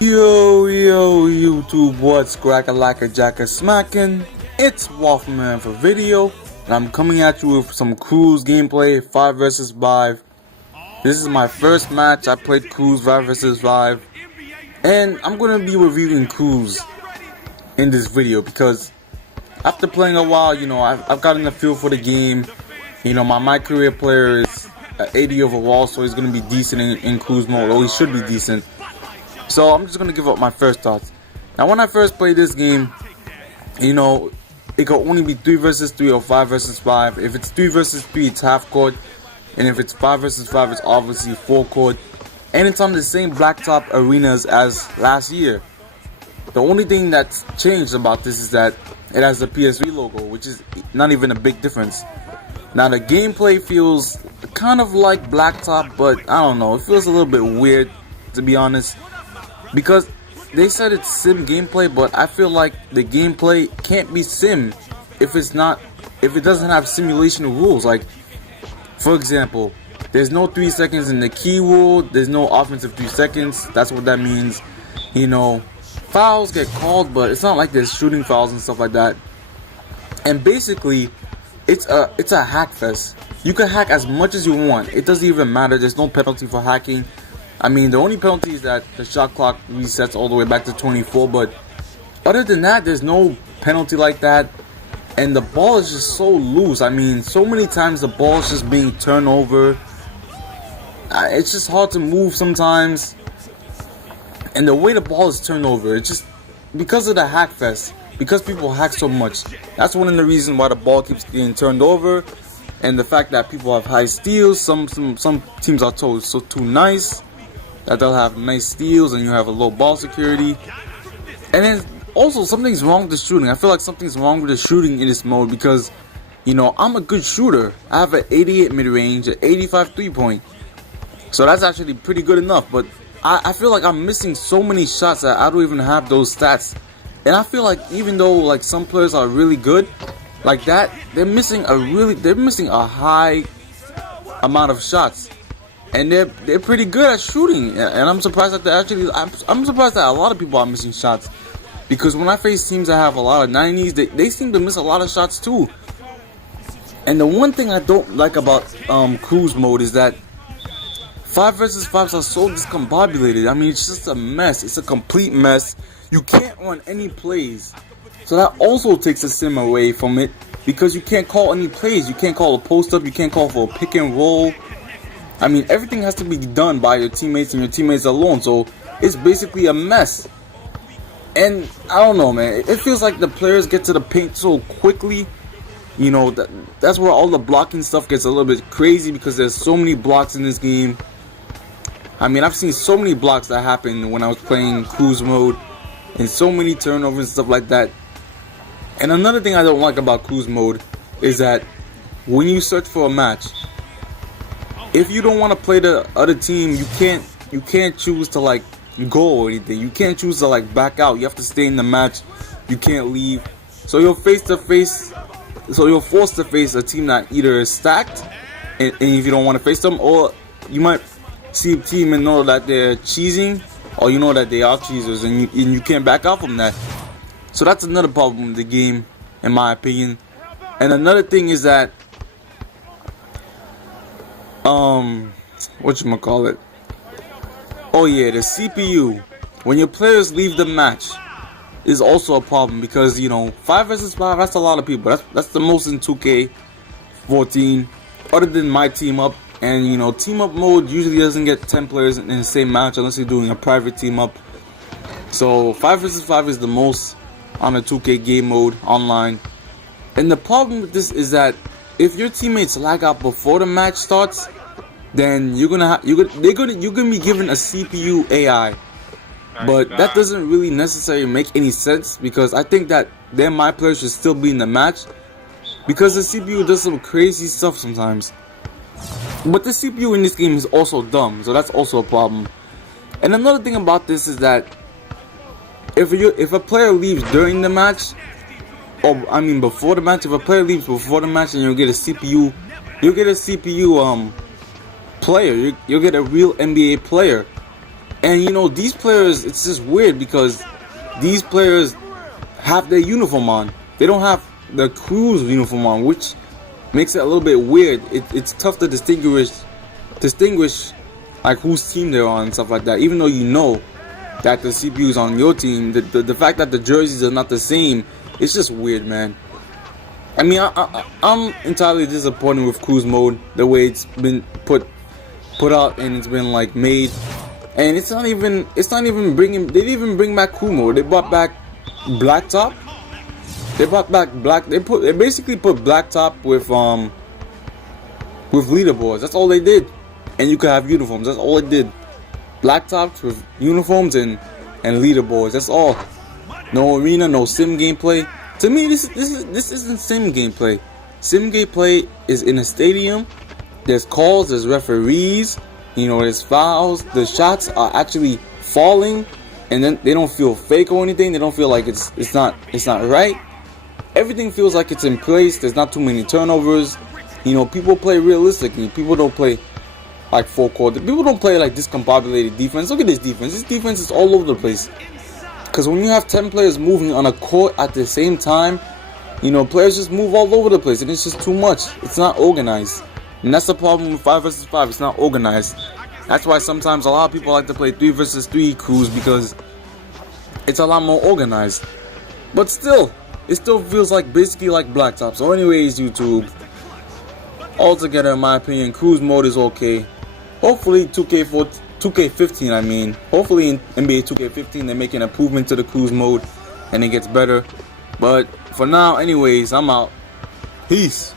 Yo, YouTube, what's crack-a-lacka jacka-smackin'? It's Waffleman for video, and I'm coming at you with some Cruz gameplay, 5 vs 5. This is my first match. I played Cruz 5 vs 5, and I'm gonna be reviewing Cruz in this video because after playing a while, I've gotten a feel for the game. My career player is 80 overall, so he's gonna be decent in Cruz mode, or he should be decent. So I'm just going to give up my first thoughts. Now, when I first played this game, it could only be 3 vs 3 or 5 vs 5. If it's 3 vs 3, it's half court. And if it's 5 vs 5, it's obviously full court. And it's on the same blacktop arenas as last year. The only thing that's changed about this is that it has the PSV logo, which is not even a big difference. Now, the gameplay feels kind of like blacktop, but I don't know. It feels a little bit weird, to be honest. Because they said it's sim gameplay, but I feel like the gameplay can't be sim if it doesn't have simulation rules. Like, for example, there's no 3 seconds in the key rule. There's no offensive 3 seconds. That's what that means. Fouls get called, but it's not like there's shooting fouls and stuff like that. And basically, it's a hack fest. You can hack as much as you want. It doesn't even matter. There's no penalty for hacking. I mean, the only penalty is that the shot clock resets all the way back to 24, but other than that, there's no penalty like that, and the ball is just so loose. I mean, so many times the ball is just being turned over. It's just hard to move sometimes, and the way the ball is turned over, it's just because of the hack fest, because people hack so much. That's one of the reasons why the ball keeps getting turned over, and the fact that people have high steals. Some teams are told so too nice that they'll have nice steals and you have a low ball security. And then also something's wrong with the shooting. I feel like something's wrong with the shooting in this mode because, I'm a good shooter. I have an 88 mid-range, an 85 3-point. So that's actually pretty good enough. But I feel like I'm missing so many shots that I don't even have those stats. And I feel like even though like some players are really good like that, they're missing a high amount of shots. And they're pretty good at shooting, and I'm surprised that I'm surprised that a lot of people are missing shots, because when I face teams that have a lot of 90s, they seem to miss a lot of shots too. And the one thing I don't like about Cruz mode is that 5 vs 5s are so discombobulated. I mean, it's just a mess. It's a complete mess. You can't run any plays, so that also takes the sim away from it, because you can't call any plays. You can't call a post up. You can't call for a pick and roll. I mean, everything has to be done by your teammates and your teammates alone, so it's basically a mess. And I don't know, man, it feels like the players get to the paint so quickly. That's where all the blocking stuff gets a little bit crazy, because there's so many blocks in this game. I mean, I've seen so many blocks that happen when I was playing Cruz mode, and so many turnovers and stuff like that. And another thing I don't like about Cruz mode is that when you search for a match, if you don't want to play the other team, you can't choose to like go or anything. You can't choose to like back out. You have to stay in the match. You can't leave. So you're forced to face a team that either is stacked, and if you don't want to face them, or you might see a team and know that they're cheesing, or you know that they are cheesers, and you can't back out from that. So that's another problem with the game, in my opinion. And another thing is that whatchamacallit? Oh yeah, the CPU, when your players leave the match, is also a problem, because 5 vs 5, that's a lot of people. That's the most in 2K14, other than my team up. And team up mode usually doesn't get 10 players in the same match unless you're doing a private team up. So 5 vs 5 is the most on a 2K game mode online. And the problem with this is that if your teammates lag out before the match starts, then you're gonna be given a CPU AI. But that doesn't really necessarily make any sense, because I think that then my players should still be in the match, because the CPU does some crazy stuff sometimes. But the CPU in this game is also dumb, so that's also a problem. And another thing about this is that if a player leaves during the match, or I mean before the match, if a player leaves before the match and you'll get a CPU player, you'll get a real NBA player. And you know, these players, it's just weird because these players have their uniform on. They don't have the Cruz uniform on, which makes it a little bit weird. It's tough to distinguish like whose team they're on and stuff like that. Even though you know that the CPU is on your team, the fact that the jerseys are not the same, it's just weird, man. I mean, I'm entirely disappointed with Cruz mode, the way it's been put out and it's been like made. And it's not even bringing. They didn't even bring back Crew mode. They brought back Blacktop. They brought back Black. They basically put Blacktop with leaderboards. That's all they did. And you could have uniforms. That's all it did. Blacktops with uniforms and leaderboards. That's all. No arena, no sim gameplay. To me, this isn't sim gameplay. Sim gameplay is in a stadium. There's calls. There's referees. You know, there's fouls. The shots are actually falling, and then they don't feel fake or anything. They don't feel like it's not right. Everything feels like it's in place. There's not too many turnovers. You know, people play realistically. People don't play like full court. People don't play like discombobulated defense. Look at this defense. This defense is all over the place. Because when you have 10 players moving on a court at the same time, you know, players just move all over the place, and it's just too much. It's not organized. And that's the problem with 5 vs 5. It's not organized. That's why sometimes a lot of people like to play 3 vs 3 crews, because it's a lot more organized. But still, it still feels like basically like Blacktop. So anyways, YouTube, altogether in my opinion, Cruz mode is okay. Hopefully 2K15, I mean. Hopefully in NBA 2K15 they make an improvement to the Cruz mode and it gets better. But for now, anyways, I'm out. Peace.